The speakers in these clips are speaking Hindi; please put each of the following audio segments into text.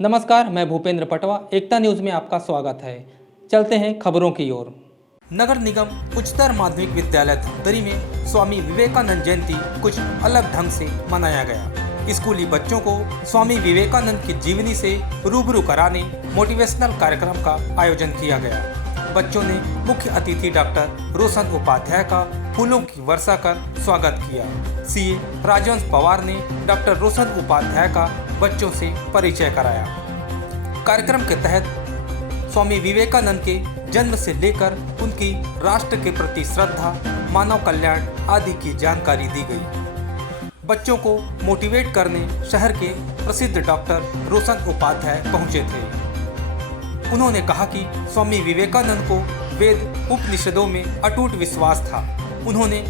नमस्कार, मैं भूपेंद्र पटवा। एकता न्यूज में आपका स्वागत है। चलते हैं खबरों की ओर। नगर निगम उच्चतर माध्यमिक विद्यालय धमतरी में स्वामी विवेकानंद जयंती कुछ अलग ढंग से मनाया गया। स्कूली बच्चों को स्वामी विवेकानंद की जीवनी से रूबरू कराने मोटिवेशनल कार्यक्रम का आयोजन किया गया। बच्चों ने मुख्य अतिथि डॉक्टर रोशन उपाध्याय का फूलों की वर्षा कर स्वागत किया। सीए राजवंश पवार ने डॉक्टर रोशन उपाध्याय का बच्चों से परिचय कराया। कार्यक्रम के तहत स्वामी विवेकानंद के जन्म से लेकर उनकी राष्ट्र के प्रति श्रद्धा, मानव कल्याण आदि की जानकारी दी गई। बच्चों को मोटिवेट करने शहर के प्रसिद्ध डॉक्टर रोशन उपाध्याय पहुंचे थे। उन्होंने कहा कि स्वामी विवेकानंद को वेद उपनिषदों में अटूट विश्वास था। उन्होंने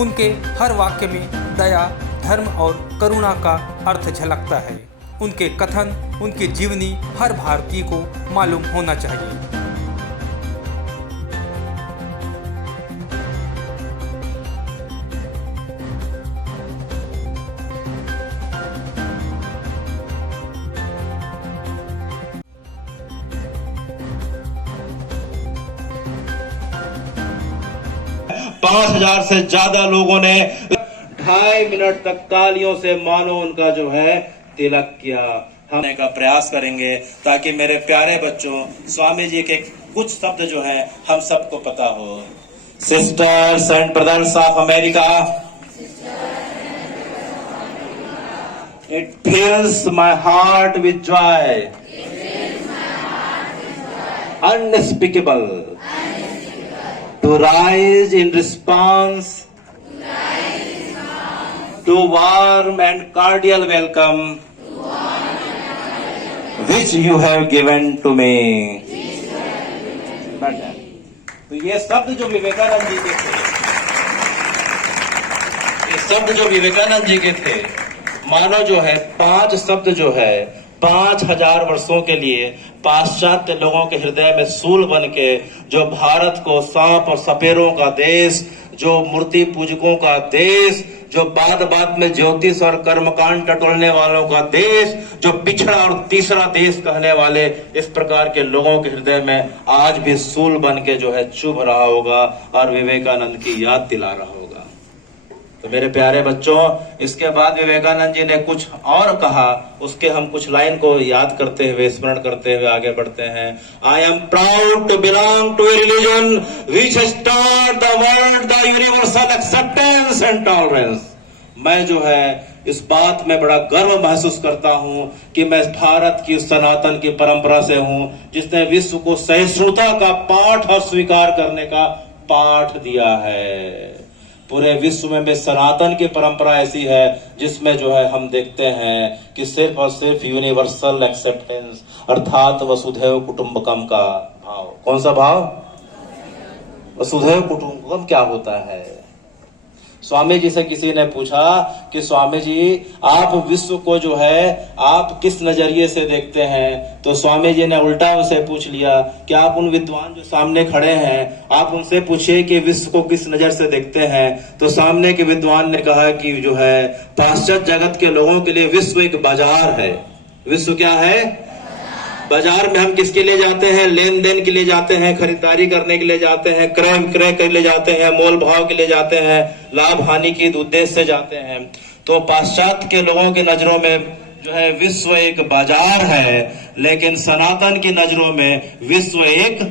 उनके हर वाक्य में दया, धर्म और करुणा का अर्थ झलकता है। उनके कथन, उनकी जीवनी हर भारतीय को मालूम होना चाहिए। पांच 5000 से ज्यादा लोगों ने 2.5 मिनट तक तालियों से मानो उनका जो है तिलक किया। हम का प्रयास करेंगे ताकि मेरे प्यारे बच्चों स्वामी जी के कुछ शब्द जो है हम सबको पता हो। Sisters and brothers of America, it fills my heart with joy unspeakable to rise in response to warm and cordial welcome which you have given to me। तो ये शब्द जो विवेकानंद जी के थे, ये शब्द जो विवेकानंद जी के थे, मानो जो है 5 शब्द जो है 5000 वर्षों के लिए पाश्चात्य लोगों के हृदय में सूल बन के जो भारत को सांप और सपेरों का देश, जो मूर्ति पूजकों का देश, जो बात बात में ज्योतिष और कर्मकांड टटोलने वालों का देश, जो पिछड़ा और तीसरा देश कहने वाले इस प्रकार के लोगों के हृदय में आज भी सूल बन के जो है चुभ रहा होगा और विवेकानंद की याद दिला रहा होगा। तो मेरे प्यारे बच्चों, इसके बाद विवेकानंद जी ने कुछ और कहा, उसके हम कुछ लाइन को याद करते हुए, स्मरण करते हुए आगे बढ़ते हैं। I am proud to belong to a religion which start the world the universal acceptance and tolerance. मैं जो है इस बात में बड़ा गर्व महसूस करता हूं कि मैं भारत की सनातन की परंपरा से हूं जिसने विश्व को सहिष्णुता का पाठ और स्वीकार करने का पाठ दिया है। पूरे विश्व में सनातन की परंपरा ऐसी है जिसमें जो है हम देखते हैं कि सिर्फ और सिर्फ यूनिवर्सल एक्सेप्टेंस अर्थात वसुधैव कुटुंबकम का भाव। कौन सा भाव? वसुधैव कुटुंबकम क्या होता है? स्वामी जी से किसी ने पूछा कि स्वामी जी आप विश्व को जो है आप किस नजरिए से देखते हैं? तो स्वामी जी ने उल्टा उनसे पूछ लिया कि आप उन विद्वान जो सामने खड़े हैं आप उनसे पूछिए कि विश्व को किस नजर से देखते हैं। तो सामने के विद्वान ने कहा कि जो है पाश्चात्य जगत के लोगों के लिए विश्व एक बाजार है। विश्व क्या है? बाजार में हम किसके लिए जाते हैं? लेन देन के लिए जाते हैं, खरीदारी करने के लिए जाते हैं, क्रय विक्रय के लिए जाते हैं, मोल भाव के लिए जाते हैं, लाभ हानि के उद्देश्य से जाते हैं। तो पाश्चात्य के लोगों की नजरों में जो है विश्व एक बाजार है, लेकिन सनातन की नजरों में विश्व एक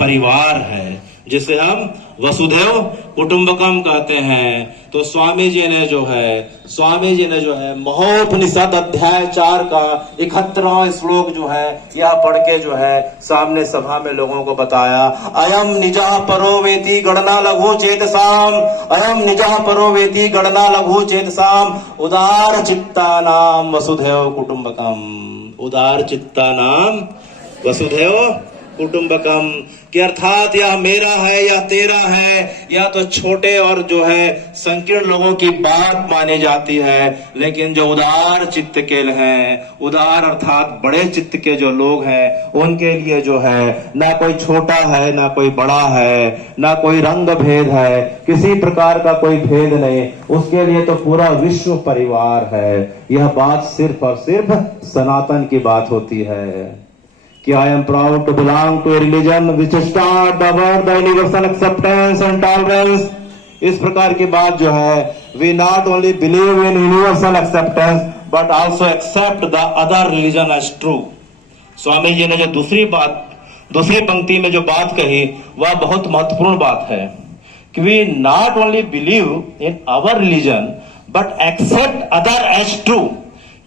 परिवार है जिसे हम वसुधैव कुटुंबकम कहते हैं। तो स्वामी जी ने जो है महोपनिषद अध्याय 4 का 71वां श्लोक जो है यह पढ़ के जो है सामने सभा में लोगों को बताया। अयम निजः परो वेति गणना लघु चेतसाम, अयम निजः परो वेति गणना लघु चेतसाम, उदार चित्तानाम वसुधैव कुटुंबकम। उदार चित्तानाम वसुधैव कुटुंबकम, कि अर्थात या मेरा है या तेरा है, या तो छोटे और जो है संकीर्ण लोगों की बात मानी जाती है। लेकिन जो उदार चित्त के हैं, उदार अर्थात बड़े चित्त के जो लोग हैं, उनके लिए जो है ना कोई छोटा है ना कोई बड़ा है, ना कोई रंग भेद है, किसी प्रकार का कोई भेद नहीं, उसके लिए तो पूरा विश्व परिवार है। यह बात सिर्फ और सिर्फ सनातन की बात होती है कि I am proud to belong to a religion which start the word the universal acceptance and tolerance। इस प्रकार की बात जो है, we not only believe in universal acceptance but also accept the other religion as true। Swami ji ने जो दूसरी पंक्ति में जो बात कही, वह बहुत महत्वपूर्ण बात है कि we not only believe in our religion but accept other as true।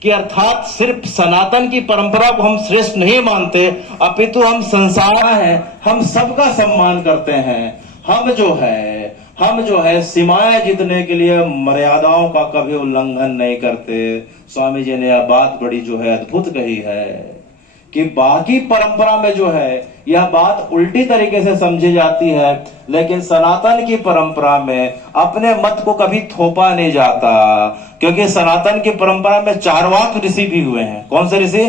कि अर्थात सिर्फ सनातन की परंपरा को हम श्रेष्ठ नहीं मानते, अपितु हम संसार हैं, हम सबका सम्मान करते हैं। हम जो है सीमाएं जीतने के लिए मर्यादाओं का कभी उल्लंघन नहीं करते। स्वामी जी ने यह बात बड़ी जो है अद्भुत कही है कि बाकी परंपरा में जो है यह बात उल्टी तरीके से समझी जाती है, लेकिन सनातन की परंपरा में अपने मत को कभी थोपा नहीं जाता। क्योंकि सनातन की परंपरा में चारवाक ऋषि भी हुए हैं। कौन से ऋषि?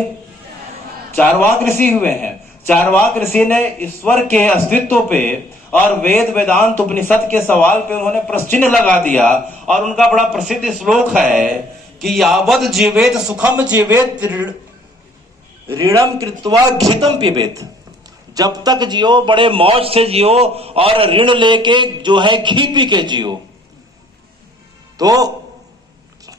चारवाक ऋषि हुए हैं। चारवाक ऋषि ने ईश्वर के अस्तित्व पे और वेद वेदांत उपनिषद के सवाल पे उन्होंने प्रश्न लगा दिया। और उनका बड़ा प्रसिद्ध श्लोक है कि यावद जीवेत सुखम जीवेत ऋणम कृत्वा घृतम पिबेत। जब तक जियो बड़े मौज से जियो और ऋण लेके जो है घी पी के जियो। तो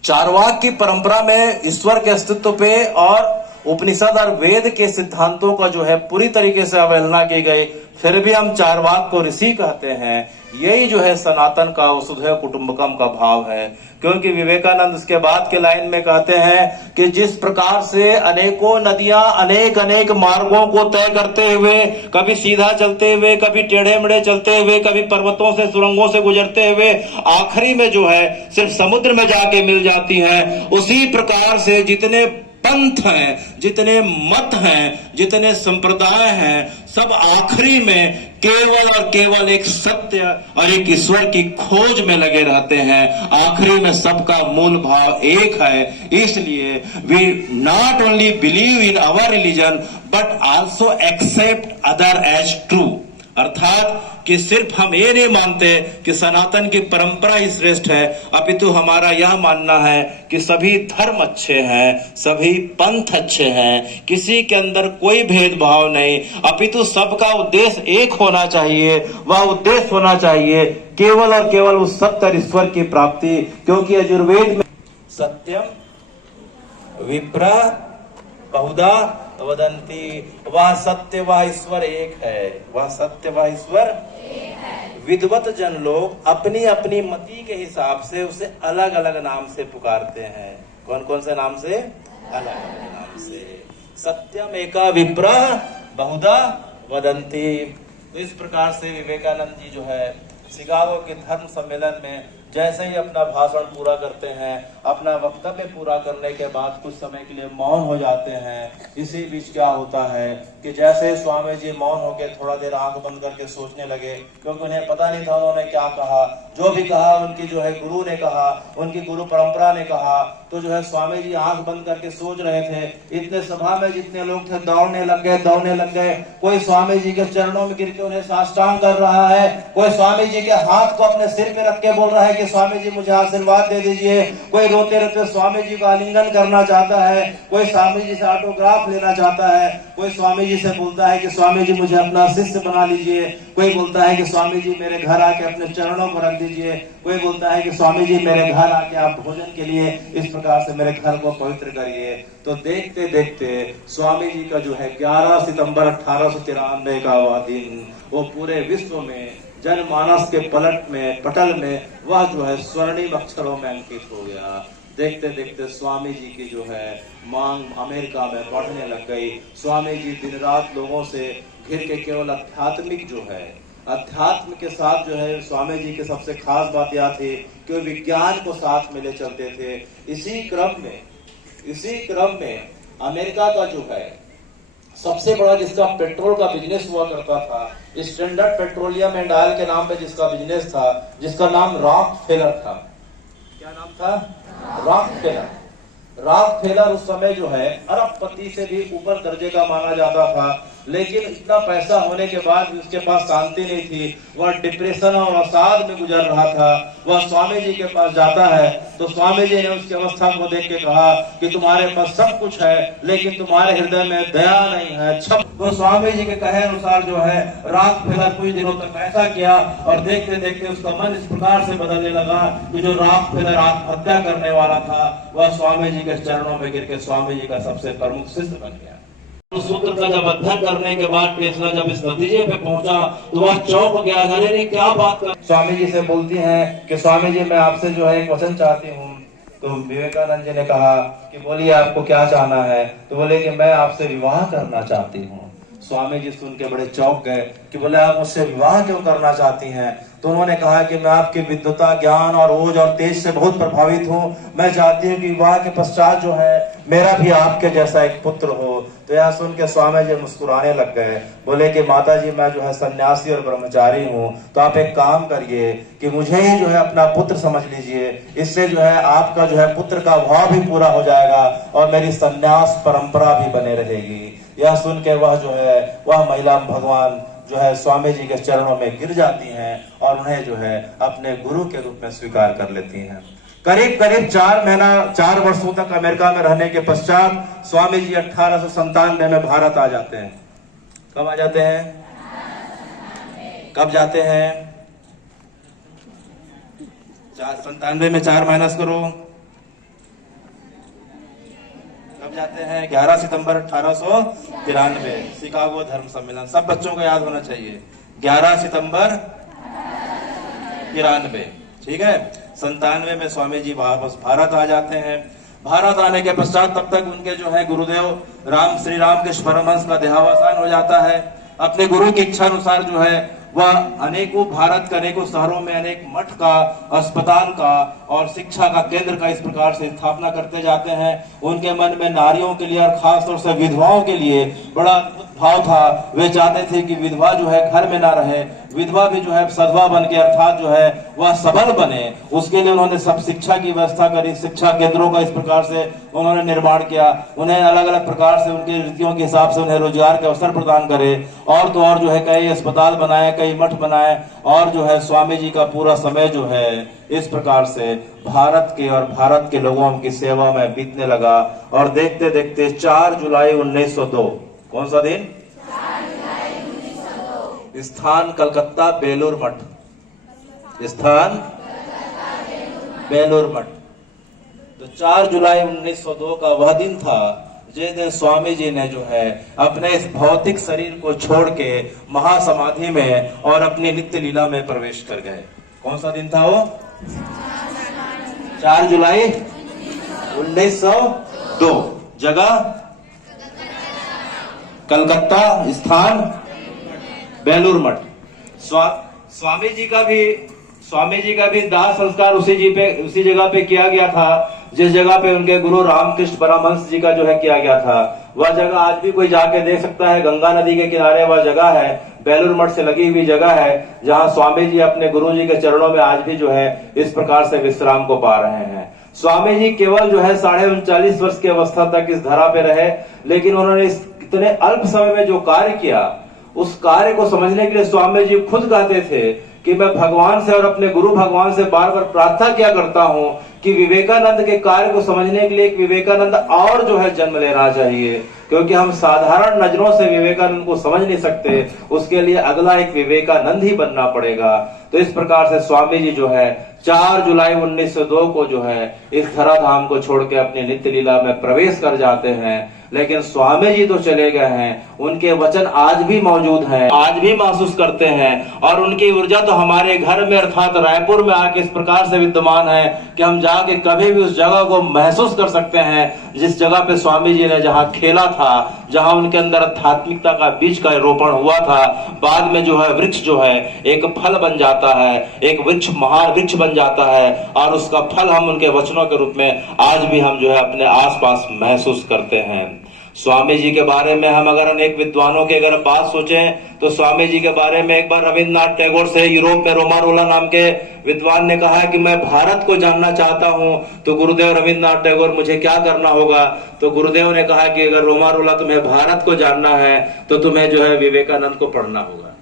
चारवाक की परंपरा में ईश्वर के अस्तित्व पे और उपनिषद और वेद के सिद्धांतों का जो है पूरी तरीके से अवहेलना की गई, फिर भी हम चारवाक को ऋषि कहते हैं। यही जो है सनातन का वसुधैव कुटुंबकम का भाव है। क्योंकि विवेकानंद उसके बाद के लाइन में कहते हैं कि जिस प्रकार से अनेकों नदियां अनेक मार्गों को तय करते हुए, कभी सीधा चलते हुए, कभी टेढ़े मेढ़े चलते हुए, कभी पर्वतों से सुरंगों से गुजरते हुए आखिरी में जो है सिर्फ समुद्र में जाके मिल जाती है, उसी प्रकार से जितने पंथ हैं, जितने मत हैं, जितने संप्रदाय हैं, सब आखिरी में केवल और केवल एक सत्य और एक ईश्वर की खोज में लगे रहते हैं। आखिरी में सबका मूल भाव एक है। इसलिए we not only believe in our religion but also accept other as true. अर्थात कि सिर्फ हम ये नहीं मानते कि सनातन की परंपरा ही श्रेष्ठ है, अपितु हमारा यह मानना है कि सभी धर्म अच्छे हैं, सभी पंथ अच्छे हैं, किसी के अंदर कोई भेदभाव नहीं, अपितु सबका उद्देश्य एक होना चाहिए। वह उद्देश्य होना चाहिए केवल और केवल उस सत्य ईश्वर की प्राप्ति। क्योंकि यजुर्वेद में सत्यम विप्र बहुधा वदंती, वह सत्य वह ईश्वर एक है, वह सत्य वह ईश्वर विद्वत जन लोग अपनी अपनी मति के हिसाब से उसे अलग अलग नाम से पुकारते हैं। कौन कौन से नाम से? अलग अलग नाम से। सत्यम एका विप्र बहुधा वदंती। तो इस प्रकार से विवेकानंद जी जो है शिकागो के धर्म सम्मेलन में जैसे ही अपना भाषण पूरा करते हैं, अपना वक्तव्य पूरा करने के बाद कुछ समय के लिए मौन हो जाते हैं। इसी बीच क्या होता है कि जैसे स्वामी जी मौन होकर थोड़ा देर आंख बंद करके सोचने लगे, क्योंकि उन्हें पता नहीं था उन्होंने क्या कहा। जो भी कहा उनकी जो है गुरु ने कहा, उनकी गुरु परंपरा ने कहा। तो जो है स्वामी जी आंख बंद करके सोच रहे थे। इतने सभा में जितने लोग थे दौड़ने लग गए। कोई स्वामी जी के चरणों में गिर के उन्हें साष्टांग कर रहा है, कोई स्वामी जी के हाथ को अपने सिर पे रख के बोल रहा है कि स्वामी जी मुझे आशीर्वाद दे दीजिए। कोई रोते रोते स्वामी जी का आलिंगन करना चाहता है, कोई स्वामी जी से ऑटोग्राफ लेना चाहता है, कोई स्वामी जी से बोलता है कि स्वामी जी मुझे अपना शिष्य बना लीजिए, कोई बोलता है कि स्वामी जी मेरे घर आके अपने चरणों को रख दीजिए, कोई बोलता है कि स्वामी जी मेरे घर आके आप भोजन के लिए इस प्रकार से मेरे घर को पवित्र करिए। तो देखते देखते स्वामी जी का जो है 11 सितंबर 1893 का वह दिन वो पूरे विश्व में जनमानस के पटल में वह जो है स्वर्णिम अक्षरों में अंकित हो गया। देखते देखते स्वामी जी की जो है मांग अमेरिका में बढ़ने लग गई। स्वामी जी दिन रात लोगों से घिर के केवल आध्यात्मिक जो है अध्यात्म के साथ जो है स्वामी जी की सबसे खास बात यह थी कि वे विज्ञान को साथ में ले चलते थे। इसी क्रम में अमेरिका का जो है सबसे बड़ा जिसका पेट्रोल का बिजनेस हुआ करता था, स्टैंडर्ड पेट्रोलियम एंड ऑयल के नाम पे जिसका बिजनेस था, जिसका नाम रॉकफेलर था। क्या नाम था? रॉकफेलर। रॉकफेलर उस समय जो है अरबपति से भी ऊपर दर्जे का माना जाता था, लेकिन इतना पैसा होने के बाद भी उसके पास शांति नहीं थी। वह डिप्रेशन और अवसाद में गुजर रहा था। वह स्वामी जी के पास जाता है तो स्वामी जी ने उसकी अवस्था को देख के कहा कि तुम्हारे पास सब कुछ है लेकिन तुम्हारे हृदय में दया नहीं है। तो स्वामी जी के कहे अनुसार जो है रॉकफेलर कुछ दिनों तक ऐसा किया और देखते देखते उसका मन इस प्रकार से बदलने लगा कि जो रॉकफेलर आत्महत्या करने वाला था वह स्वामी जी के चरणों में गिर के स्वामी जी का सबसे प्रमुख शिष्य बन गया। उस सूत्र का जब अध्ययन करने के बाद टेस्ला जब इस नतीजे पे पहुंचा तो वह चौंक गया, अरे क्या बात कर। स्वामी जी से बोलती हैं कि स्वामी जी मैं आपसे जो है एक वचन चाहती हूँ। तो विवेकानंद जी ने कहा कि बोलिए आपको क्या चाहना है? तो बोले कि मैं आपसे विवाह करना चाहती हूँ। स्वामी जी सुन के बड़े चौंक गए कि बोले आप मुझसे विवाह क्यों करना चाहती हैं? तो उन्होंने कहा कि मैं आपकी विद्वता, ज्ञान और ओज और तेज से बहुत प्रभावित हूँ। मैं चाहती हूँ कि विवाह के पश्चात जो है मेरा भी आपके जैसा एक पुत्र हो। तो यह सुन के स्वामी जी मुस्कुराने लग गए। बोले कि माता जी मैं जो है सन्यासी और ब्रह्मचारी हूँ, तो आप एक काम करिए कि मुझे ही जो है अपना पुत्र समझ लीजिए। इससे जो है आपका जो है पुत्र का भाव भी पूरा हो जाएगा और मेरी सन्यास परंपरा भी बने रहेगी। यह सुन के वह जो है वह महिला भगवान जो है स्वामी जी के चरणों में गिर जाती हैं और उन्हें जो है अपने गुरु के रूप में स्वीकार कर लेती हैं। करीब करीब 4 वर्षों तक अमेरिका में रहने के पश्चात स्वामी जी 1897 में भारत आ जाते हैं। कब आ जाते हैं? कब जाते हैं? 97 में 4 माइनस करो। कब जाते हैं? 11 सितंबर 1893 शिकागो धर्म सम्मेलन। सब बच्चों को याद होना चाहिए, 11 सितंबर 93। ठीक है, 97 में स्वामी जी वापस भारत आ जाते हैं। भारत आने के पश्चात तब तक उनके जो है गुरुदेव श्री रामकृष्ण परमहंस का देहावसान हो जाता है। अपने गुरु की इच्छा अनुसार जो है वह अनेकों भारत के अनेकों शहरों में अनेक मठ का, अस्पताल का और शिक्षा का केंद्र का इस प्रकार से स्थापना करते जाते हैं। उनके मन में नारियों के लिए और खासतौर से विधवाओं के लिए बड़ा भाव था। वे चाहते थे कि विधवा जो है घर में ना रहे, विधवा भी जो है सधवा बन के अर्थात जो है वह सबल बने। उसके लिए उन्होंने सब शिक्षा की व्यवस्था करी, शिक्षा केंद्रों का इस प्रकार से उन्होंने निर्माण किया। उन्हें अलग अलग प्रकार से उनकी रीतियों के हिसाब से उन्हें रोजगार के अवसर प्रदान करे और तो और जो है कई अस्पताल बनाए, कई मठ बनाए और जो है स्वामी जी का पूरा समय जो है इस प्रकार से भारत के और भारत के लोगों की सेवा में बीतने लगा। और देखते देखते 4 जुलाई 1902, कौन सा दिन? 4 जुलाई 1902, स्थान कलकत्ता बेलूर मठ, स्थान बेलूर मठ। तो 4 जुलाई 1902 का वह दिन था जिस दिन स्वामी जी ने जो है अपने इस भौतिक शरीर को छोड़ के महासमाधि में और अपनी नित्य लीला में प्रवेश कर गए। कौन सा दिन था वो? 4 जुलाई 1902, जगह कलकत्ता, स्थान बेलूर मठ। स्वामी जी का भी दाह संस्कार उसी जगह पे किया गया था जिस जगह पे उनके गुरु रामकृष्ण परमहंस जी का जो है किया गया था। वह जगह आज भी कोई जाके देख सकता है, गंगा नदी के किनारे वह जगह है, बेलूर मठ से लगी हुई जगह है जहां स्वामी जी अपने गुरु जी के चरणों में आज भी जो है इस प्रकार से विश्राम को पा रहे हैं। स्वामी जी केवल जो है 39.5 वर्ष की अवस्था तक इस धरा पे रहे, लेकिन उन्होंने इतने अल्प समय में जो कार्य किया उस कार्य को समझने के लिए स्वामी जी खुद कहते थे कि मैं भगवान से और अपने गुरु भगवान से बार बार प्रार्थना किया करता हूं कि विवेकानंद के कार्य को समझने के लिए एक विवेकानंद और जो है जन्म लेना चाहिए, क्योंकि हम साधारण नजरों से विवेकानंद को समझ नहीं सकते। उसके लिए अगला एक विवेकानंद ही बनना पड़ेगा। तो इस प्रकार से स्वामी जी जो है 4 जुलाई 1902 को जो है इस धराधाम को छोड़ के अपनी नित्य लीला में प्रवेश कर जाते हैं। लेकिन स्वामी जी तो चले गए हैं, उनके वचन आज भी मौजूद हैं, आज भी महसूस करते हैं और उनकी ऊर्जा तो हमारे घर में अर्थात रायपुर में आके इस प्रकार से विद्यमान है कि हम जाके कभी भी उस जगह को महसूस कर सकते हैं जिस जगह पे स्वामी जी ने जहां खेला था, जहां उनके अंदर आध्यात्मिकता का बीज का रोपण हुआ था। बाद में जो है वृक्ष जो है एक फल बन जाता है, एक वृक्ष महान वृक्ष बन जाता है और उसका फल हम उनके वचनों के रूप में आज भी हम जो है अपने आसपास महसूस करते हैं। स्वामी जी के बारे में हम अगर अनेक विद्वानों की अगर बात सोचें तो स्वामी जी के बारे में एक बार रविन्द्रनाथ टैगोर से यूरोप में रोमारोला नाम के विद्वान ने कहा कि मैं भारत को जानना चाहता हूं, तो गुरुदेव रविन्द्रनाथ टैगोर मुझे क्या करना होगा? तो गुरुदेव ने कहा कि अगर रोमारोला तुम्हें भारत को जानना है तो तुम्हें जो है विवेकानंद को पढ़ना होगा।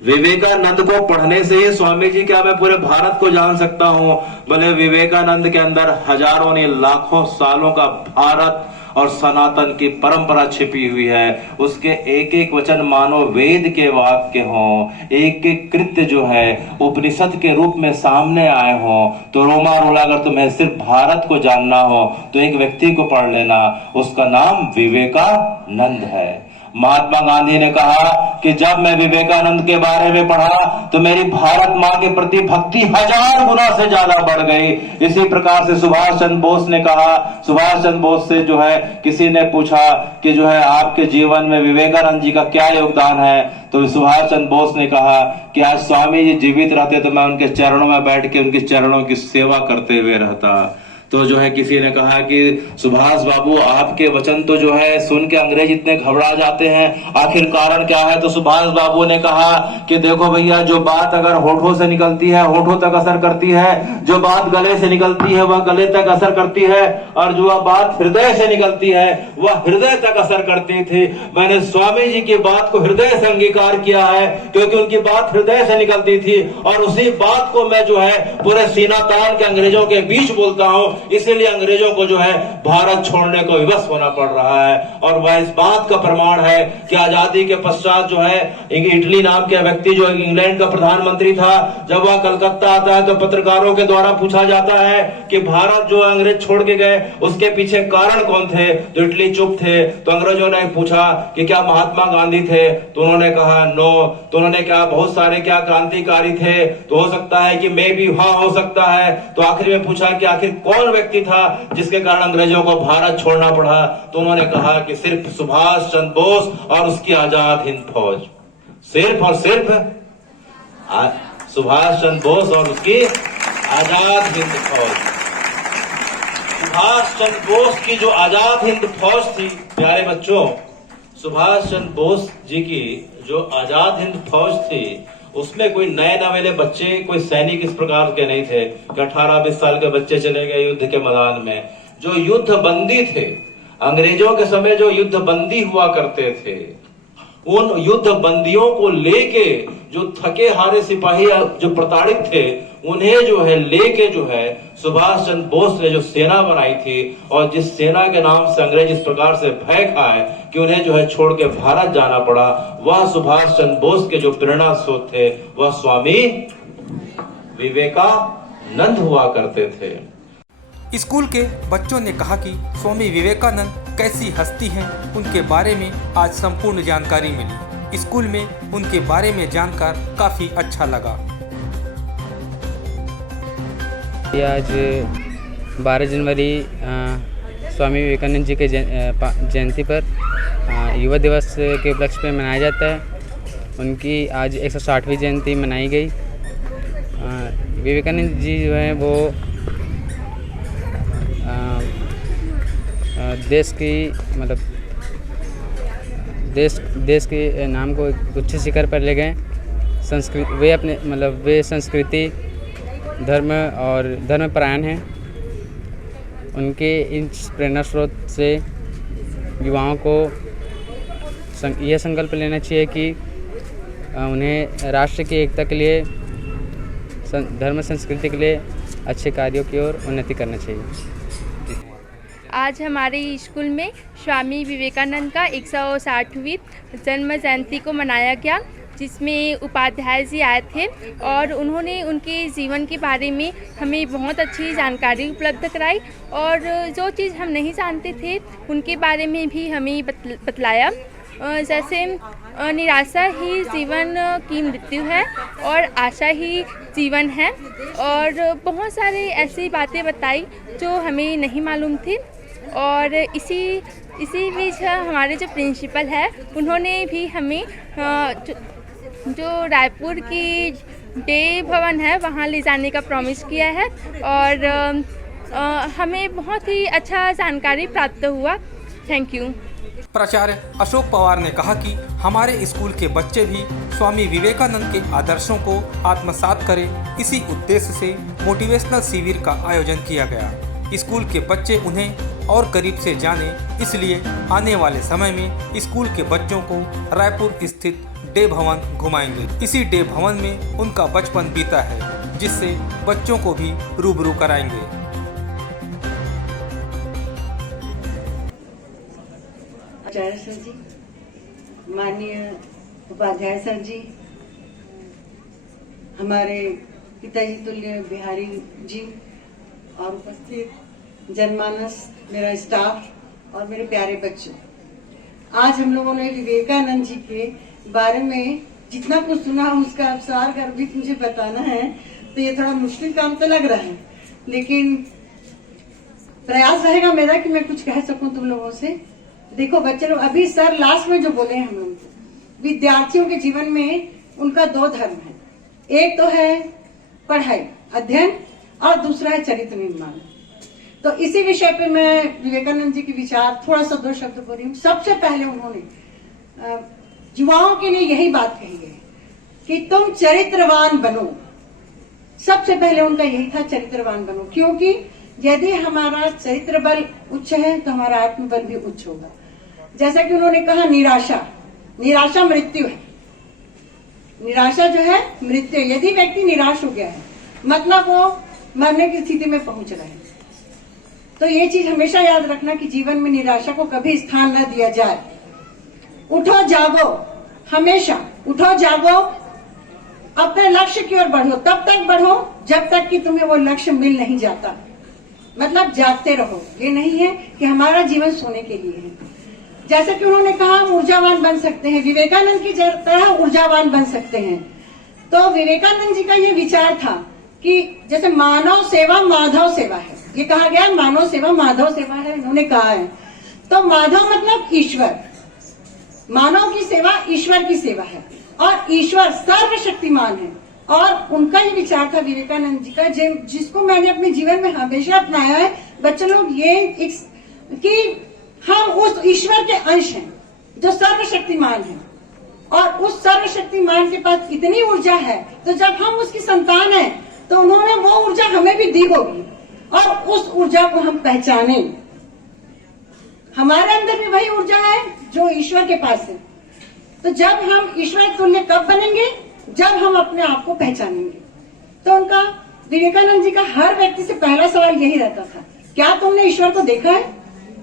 विवेकानंद को पढ़ने से ही स्वामी जी क्या मैं पूरे भारत को जान सकता हूं? भले विवेकानंद के अंदर हजारों नहीं लाखों सालों का भारत और सनातन की परंपरा छिपी हुई है। उसके एक एक वचन मानो वेद के वाक्य हों, एक एक कृत्य जो है उपनिषद के रूप में सामने आए हों। तो रोमारोला अगर तुम्हें सिर्फ भारत को जानना हो तो एक व्यक्ति को पढ़ लेना, उसका नाम विवेकानंद है। महात्मा गांधी ने कहा कि जब मैं विवेकानंद के बारे में पढ़ा तो मेरी भारत मां के प्रति भक्ति 1000 गुना से ज्यादा बढ़ गई। इसी प्रकार से सुभाष चंद्र बोस ने कहा, सुभाष चंद्र बोस से जो है किसी ने पूछा कि जो है आपके जीवन में विवेकानंद जी का क्या योगदान है, तो सुभाष चंद्र बोस ने कहा कि आज स्वामी जी जीवित रहते तो मैं उनके चरणों में बैठ के उनके चरणों की सेवा करते हुए रहता। तो जो है किसी ने कहा कि सुभाष बाबू आपके वचन तो जो है सुन के अंग्रेज इतने घबरा जाते हैं, आखिर कारण क्या है? तो सुभाष बाबू ने कहा कि देखो भैया, जो बात अगर होठों से निकलती है होठों तक असर करती है, जो बात गले से निकलती है वह गले तक असर करती है, और जो बात हृदय से निकलती है वह हृदय तक असर करती थी। मैंने स्वामी जी की बात को हृदय से अंगीकार किया है क्योंकि उनकी बात हृदय से निकलती थी, और उसी बात को मैं जो है पूरे सीना तान के अंग्रेजों के बीच बोलता हूं। इसीलिए अंग्रेजों को जो है भारत छोड़ने को विवश होना पड़ रहा है। और वह इस बात का प्रमाण है कि आजादी के पश्चात जो है इटली नाम के व्यक्ति जो इंग्लैंड का प्रधानमंत्री था, जब वह कलकत्ता आता है तो पत्रकारों के द्वारा पूछा जाता है कि भारत जो अंग्रेज छोड़ के गए उसके पीछे कारण कौन थे? तो इटली चुप थे। तो अंग्रेजों ने पूछा कि क्या महात्मा गांधी थे? तो उन्होंने कहा नो। तो उन्होंने कहा बहुत सारे क्या क्रांतिकारी थे? तो हो सकता है कि मे भी हाँ हो सकता है। तो आखिर में पूछा कि आखिर कौन व्यक्ति था जिसके कारण अंग्रेजों को भारत छोड़ना पड़ा? तो उन्होंने कहा कि सिर्फ सुभाष चंद्र बोस और उसकी आजाद हिंद फौज। सिर्फ और सिर्फ सुभाष चंद्र बोस और उसकी आजाद हिंद फौज। सुभाष चंद्र बोस की जो आजाद हिंद फौज थी, प्यारे बच्चों, सुभाष चंद्र बोस जी की जो आजाद हिंद फौज थी उसमें कोई नए नवेले बच्चे, कोई सैनिक इस प्रकार के नहीं थे कि 18-20 साल के बच्चे चले गए युद्ध के मैदान में। जो युद्ध बंदी थे, अंग्रेजों के समय जो युद्ध बंदी हुआ करते थे, उन युद्ध बंदियों को लेके जो थके हारे सिपाही जो प्रताड़ित थे उन्हें जो है लेके जो है सुभाष चंद्र बोस ने जो सेना बनाई थी, और जिस सेना के नाम से अंग्रेज इस प्रकार से भय खाए कि उन्हें जो है छोड़ के भारत जाना पड़ा, वह सुभाष चंद्र बोस के जो प्रेरणा स्रोत थे वह स्वामी विवेकानंद हुआ करते थे। स्कूल के बच्चों ने कहा कि स्वामी विवेकानंद कैसी हस्ती हैं, उनके बारे में आज संपूर्ण जानकारी मिली। स्कूल में उनके बारे में जानकर काफ़ी अच्छा लगा। आज 12 जनवरी स्वामी विवेकानंद जी के जयंती पर युवा दिवस के उपलक्ष्य में मनाया जाता है। उनकी आज 160वीं जयंती मनाई गई। विवेकानंद जी जो है वो देश की मतलब देश के नाम को उच्च शिखर पर ले गए। वे संस्कृति धर्म और धर्मपरायण हैं। उनके इन प्रेरणा स्रोत से युवाओं को यह संकल्प लेना चाहिए कि उन्हें राष्ट्र की एकता के लिए, धर्म संस्कृति के लिए अच्छे कार्यों की ओर उन्नति करना चाहिए। आज हमारे स्कूल में स्वामी विवेकानंद का 160वीं जन्म जयंती को मनाया गया, जिसमें उपाध्याय जी आए थे और उन्होंने उनके जीवन के बारे में हमें बहुत अच्छी जानकारी उपलब्ध कराई, और जो चीज़ हम नहीं जानते थे उनके बारे में भी हमें बतलाया। जैसे निराशा ही जीवन की मृत्यु है और आशा ही जीवन है, और बहुत सारे ऐसी बातें बताई जो हमें नहीं मालूम थी। और इसी बीच हमारे जो प्रिंसिपल है उन्होंने भी हमें जो रायपुर की डे भवन है वहाँ ले जाने का प्रॉमिस किया है, और हमें बहुत ही अच्छा जानकारी प्राप्त हुआ। Thank you. प्राचार्य अशोक पवार ने कहा कि हमारे स्कूल के बच्चे भी स्वामी विवेकानंद के आदर्शों को आत्मसात करें। इसी उद्देश्य से मोटिवेशनल शिविर का आयोजन किया गया। स्कूल के बच्चे उन्हें और करीब से जाने, इसलिए आने वाले समय में स्कूल के बच्चों को रायपुर स्थित डे भवन घुमाएंगे। इसी डे भवन में उनका बचपन बीता है, जिससे बच्चों को भी रूबरू कराएंगे। आचार्य सर जी, माननीय उपाध्याय सर जी, हमारे पिताजी तुल्य बिहारी जी और उपस्थित जनमानस, मेरा स्टाफ और मेरे प्यारे बच्चों, आज हम लोगों ने विवेकानंद जी के बारे में जितना कुछ सुना उसका अवसार गर्भित मुझे बताना है तो ये थोड़ा मुश्किल काम तो लग रहा है, लेकिन प्रयास रहेगा मेरा कि मैं कुछ कह सकूं तुम लोगों से। देखो बच्चे लोग, अभी सर लास्ट में जो बोले हैं हम लोग, विद्यार्थियों के जीवन में उनका दो धर्म है, एक तो है पढ़ाई अध्ययन और दूसरा है चरित्र निर्माण। तो इसी विषय पे मैं विवेकानंद जी के विचार थोड़ा सा दो शब्द बोल रही हूँ। सबसे पहले उन्होंने युवाओं के लिए यही बात कही है कि तुम चरित्रवान बनो। सबसे पहले उनका यही था, चरित्रवान बनो, क्योंकि यदि हमारा चरित्र बल उच्च है तो हमारा आत्मबल भी उच्च होगा। जैसा कि उन्होंने कहा, निराशा मृत्यु है। निराशा जो है मृत्यु। यदि व्यक्ति निराश हो गया है मतलब वो मरने की स्थिति में पहुंच रहा है। तो ये चीज हमेशा याद रखना कि जीवन में निराशा को कभी स्थान न दिया जाए। उठो जागो, हमेशा उठो जागो, अपने लक्ष्य की ओर बढ़ो। तब तक बढ़ो जब तक कि तुम्हें वो लक्ष्य मिल नहीं जाता। मतलब जागते रहो। ये नहीं है कि हमारा जीवन सोने के लिए है। जैसे कि उन्होंने कहा, हम ऊर्जावान बन सकते हैं, विवेकानंद की तरह ऊर्जावान बन सकते हैं। तो विवेकानंद जी का ये विचार था कि जैसे मानव सेवा माधव सेवा है, ये कहा गया मानव सेवा माधव सेवा है, इन्होंने कहा है। तो माधव मतलब ईश्वर, मानव की सेवा ईश्वर की सेवा है और ईश्वर सर्वशक्तिमान है। और उनका ये विचार था विवेकानंद जी का, जिसको मैंने अपने जीवन में हमेशा अपनाया है। बच्चों लोग, ये कि हम उस ईश्वर के अंश हैं जो सर्वशक्तिमान है और उस सर्वशक्तिमान के पास इतनी ऊर्जा है, तो जब हम उसकी संतान हैं तो उन्होंने वो ऊर्जा हमें भी दी होगी और उस ऊर्जा को हम पहचाने। हमारे अंदर भी वही ऊर्जा है जो ईश्वर के पास है। तो जब हम ईश्वर तुल्य कब बनेंगे? जब हम अपने आप को पहचानेंगे। तो उनका, विवेकानंद जी का हर व्यक्ति से पहला सवाल यही रहता था, क्या तुमने ईश्वर को देखा है?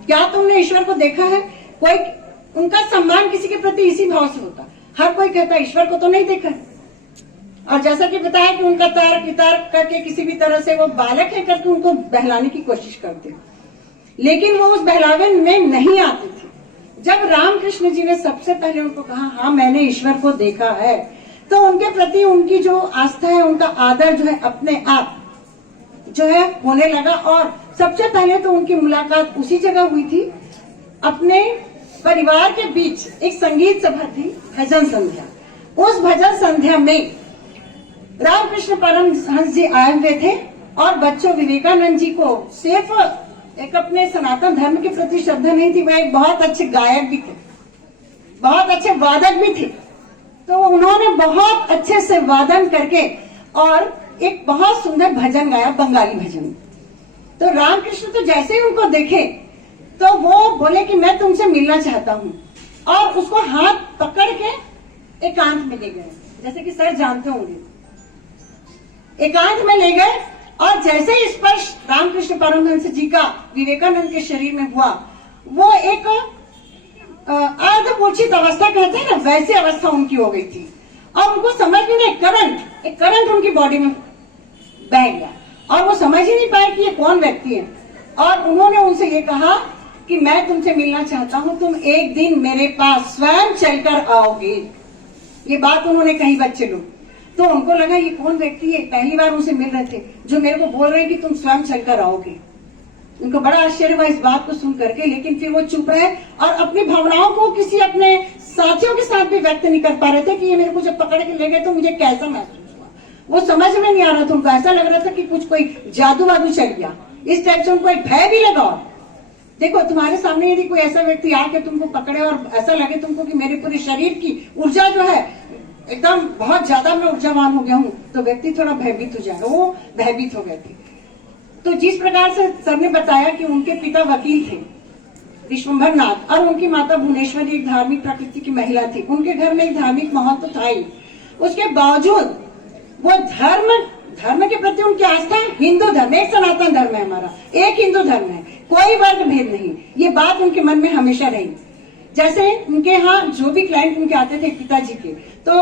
क्या तुमने ईश्वर को देखा है? कोई, उनका सम्मान किसी के प्रति इसी भाव से होता। हर कोई कहता ईश्वर को तो नहीं देखा है। और जैसा कि बताया कि उनका तर्क वितर्क करके किसी भी तरह से वो बालक है करके उनको बहलाने की कोशिश करते, लेकिन वो उस बहलावे में नहीं आते थे। जब रामकृष्ण जी ने सबसे पहले उनको कहा, हाँ मैंने ईश्वर को देखा है, तो उनके प्रति उनकी जो आस्था है, उनका आदर जो है अपने आप जो है होने लगा। और सबसे पहले तो उनकी मुलाकात उसी जगह हुई थी, अपने परिवार के बीच एक संगीत सभा थी, भजन संध्या। उस भजन संध्या में रामकृष्ण परमहंस जी आए हुए थे और बच्चों, विवेकानंद जी को सिर्फ एक अपने सनातन धर्म के प्रति श्रद्धा नहीं थी, वह एक बहुत अच्छे गायक भी थे, बहुत अच्छे वादक भी थे। तो उन्होंने बहुत अच्छे से वादन करके और एक बहुत सुंदर भजन गाया, बंगाली भजन। तो रामकृष्ण तो जैसे ही उनको देखे तो वो बोले कि मैं तुमसे मिलना चाहता हूँ, और उसको हाथ पकड़ के एकांत में ले गए। जैसे कि सर जानते होंगे, एकांत में ले गए और जैसे ही स्पर्श रामकृष्ण परमहंस जी का विवेकानंद के शरीर में हुआ, वो एक अर्धमूर्छित अवस्था कहते हैं ना, वैसी अवस्था उनकी हो गई थी। और उनको समझ में नहीं, एक करंट उनकी बॉडी में बह गया और वो समझ ही नहीं पाए कि ये कौन व्यक्ति है। और उन्होंने उनसे ये कहा कि मैं तुमसे मिलना चाहता हूँ, तुम एक दिन मेरे पास स्वयं चलकर आओगे। ये बात उन्होंने कही बच्चे लोग। तो उनको लगा ये कौन व्यक्ति है, पहली बार उनसे मिल रहे थे, जो मेरे को बोल रहे हैं कि तुम स्वयं चलकर आओगे। उनको बड़ा आश्चर्य हुआ इस बात को सुन करके, लेकिन फिर वो चुप रहे और अपनी भावनाओं को किसी अपने साथियों के साथ भी व्यक्त नहीं कर पा रहे थे कि ये मेरे को जब पकड़ के ले गए तो मुझे कैसा महसूस हुआ। वो समझ में नहीं आ रहा था उनको, ऐसा लग रहा था कि कुछ कोई जादू वादू चल गया, इस टाइप से उनको एक भय भी लगा। देखो तुम्हारे सामने यदि कोई ऐसा व्यक्ति आके तुमको पकड़े और ऐसा लगे तुमको कि मेरे पूरे शरीर की ऊर्जा जो है एकदम बहुत ज्यादा मैं ऊर्जावान हो गया हूँ, तो व्यक्ति थोड़ा भयभीत हो जाएगा। वो भयभीत हो गए थे। तो जिस प्रकार से सर ने बताया कि उनके पिता वकील थे विश्वंभर नाथ और उनकी माता भुवनेश्वरी एक धार्मिक प्रकृति की महिला थी, उनके घर में एक धार्मिक माहौल तो था ही, उसके बावजूद वो धर्म के प्रति उनकी आस्था, हिंदू धर्म एक सनातन धर्म है हमारा, एक हिंदू धर्म है, कोई वर्ग भेद नहीं, ये बात उनके मन में हमेशा रही। जैसे उनके यहाँ जो भी क्लाइंट उनके आते थे पिताजी के, तो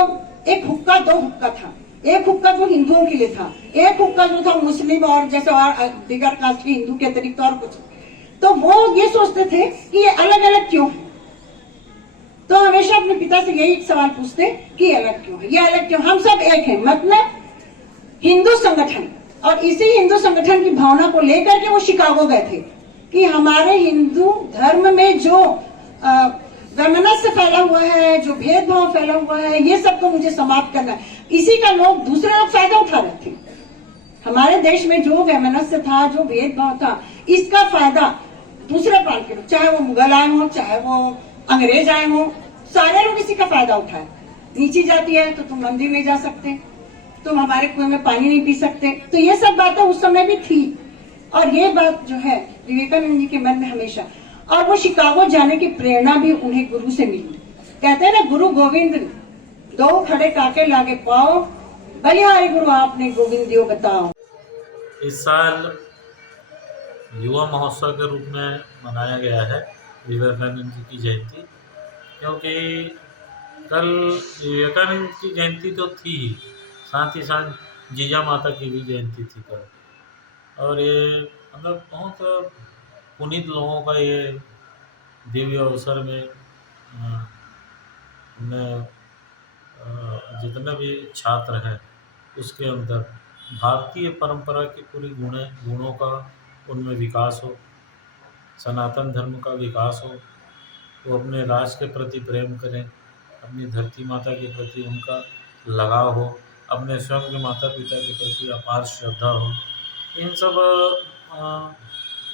एक हुक्का दो हुक्का था, एक हुक्का जो हिंदुओं के लिए था, एक हुक्का जो था मुस्लिम और जैसे और दीगर कास्ट के हिंदू के अतिरिक्त और कुछ। तो वो ये सोचते थे कि ये अलग अलग क्यों है, तो हमेशा अपने पिता से यही सवाल पूछते कि ये अलग क्यों है, ये अलग क्यों, हम सब एक हैं, मतलब हिंदू संगठन। और इसी हिंदू संगठन की भावना को लेकर के वो शिकागो गए थे कि हमारे हिंदू धर्म में जो वैमनस्य फैला हुआ है, जो भेदभाव फैला हुआ है, ये सब को मुझे समाप्त करना है। इसी का दूसरे लोग फायदा उठा रहे थे। हमारे देश में जो वैमनस्य था, जो भेदभाव था, इसका फायदा दूसरे प्रांत के लोग, चाहे वो मुगल आए हो, चाहे वो अंग्रेज आए हो, सारे लोग इसी का फायदा उठाए। नीची जाति है तो तुम मंदिर नहीं जा सकते, तुम हमारे कुएं में पानी नहीं पी सकते, तो ये सब बातें उस समय भी थी। और ये बात जो है विवेकानंद जी के मन में हमेशा, और वो शिकागो जाने की प्रेरणा भी उन्हें गुरु से मिली। कहते हैं ना, गुरु गोविंद दो खड़े काके लागे पाओ, बलिहारी गुरु आपने गोविंद दियो बताओ। इस साल युवा महोत्सव के रूप में मनाया गया है विवेकानंद जी की जयंती, क्योंकि कल विवेकानंद की जयंती तो थी ही, साथ ही साथ जीजा माता की भी जयंती थी कल। और ये मतलब बहुत पुनीत लोगों का ये दिव्य अवसर में जितने भी छात्र हैं उसके अंदर भारतीय परंपरा की पूरी गुणों का उनमें विकास हो, सनातन धर्म का विकास हो, वो अपने राष्ट्र के प्रति प्रेम करें, अपनी धरती माता के प्रति उनका लगाव हो, अपने स्वयं के माता पिता के प्रति अपार श्रद्धा हो। इन सब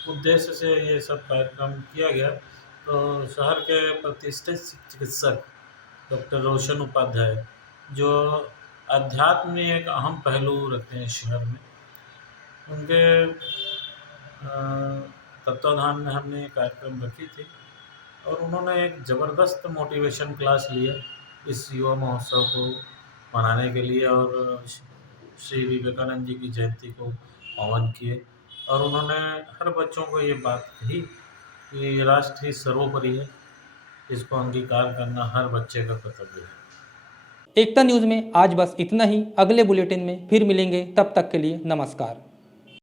उद्देश्य से ये सब कार्यक्रम किया गया। तो शहर के प्रतिष्ठित चिकित्सक डॉक्टर रोशन उपाध्याय, जो अध्यात्म में एक अहम पहलू रखते हैं शहर में, उनके तत्वाधान में हमने कार्यक्रम रखी थी और उन्होंने एक ज़बरदस्त मोटिवेशन क्लास लिया इस युवा महोत्सव को मनाने के लिए और श्री विवेकानंद जी की जयंती को पावन किए। और उन्होंने हर बच्चों को ये बात कही कि राष्ट्र ही सर्वोपरि है, इसको अंगीकार करना हर बच्चे का कर्तव्य है। एकता न्यूज़ में आज बस इतना ही। अगले बुलेटिन में फिर मिलेंगे, तब तक के लिए नमस्कार।